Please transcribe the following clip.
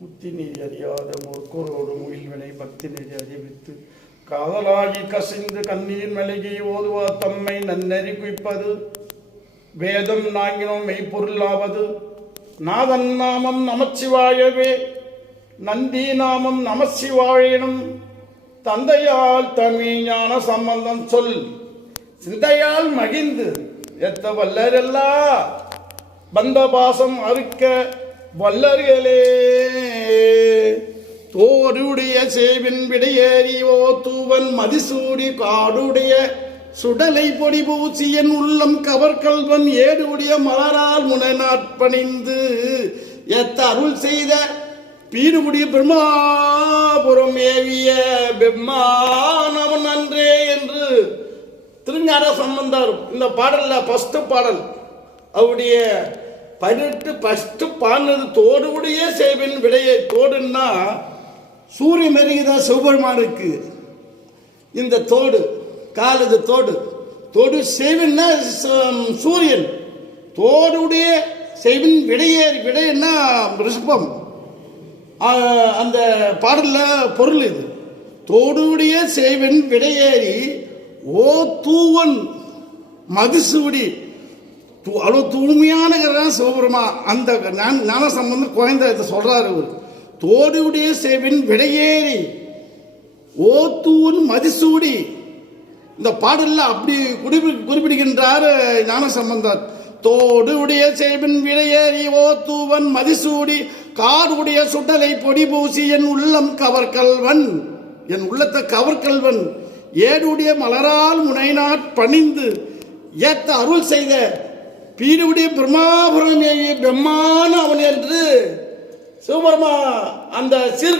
முத்தி நீதி அறியாத முற்கோரோடு முயல்வினை பக்தி நெறி அறிவித்து காதலாகி கசிந்து கண்ணீர் மலகி ஓதுவார் தம்மை நன்னறி குவிப்பது வேதம் நாங்கினோம் மெய்ப்பொருளாவது நாதன் நாமம் நமச்சிவாயவே நந்தி நாமம் நமச்சிவாயனும் தந்தையால் தமிழ் ஞான சம்பந்தம் சொல் சிந்தையால் மகிழ்ந்து எத்த வல்லரெல்லா பந்த பாசம் அறுக்க வல்லர்களே தோருடைய சேவின் விடையேறி ஓ தூவன் மதிசூடி காடுடைய சுடலை பொடி பூசியன் உள்ளம் கவர்கல்வன் ஏடுடைய மலரால் முனைநாட்பணிந்து எத்த அருள் செய்த பீடுபுடிய பிரம்மாபுரம் ஏவிய பெம்மானவன் அன்றே என்று திருஞான சம்பந்தர் இந்த பாடல்ல ஃபர்ஸ்ட் பாடல் அவருடைய 18 ஃபர்ஸ்ட் பாடினது தோடுடைய சேவின் விடையை தோடுன்னா சூரிய மெருகுதான் சிவபெருமானுக்கு இந்த தோடு காலது தோடு தோடு செய்வின்னா சூரியன் தோடுடைய செய்வின் விடையன்னா ரிஷபம் அந்த பாடலில் பொருள் இது தோடுடைய செய்வின் விடையேறி ஓ தூவன் மதுசூடி அவ்வளோ தூய்மையான சிவபெருமா அந்த ஞான சம்பந்தம் குழந்தை இதை சொல்றாரு அவர் தோடுடைய சேவின் விடையேறி ஓ தூவன் மதிசூடி இந்த பாடல்ல அப்படி குறிப்பிடுகின்றார் ஞான சம்பந்தர் தோடுடைய சேவின் விடையேறி ஓ தூவன் மதிசூடி காடுடைய சுடலை பொடி பூசி என் உள்ளம் கவர்கல்வன் என் உள்ளத்தை கவர்கல்வன் ஏடுடைய மலரால் முனைநாட் பணிந்து ஏத்த அருள் செய்த பீடுடைய பிரம்மாபுரம் பிரம்மான அவன் என்று சிவபெருமா அந்த சீர்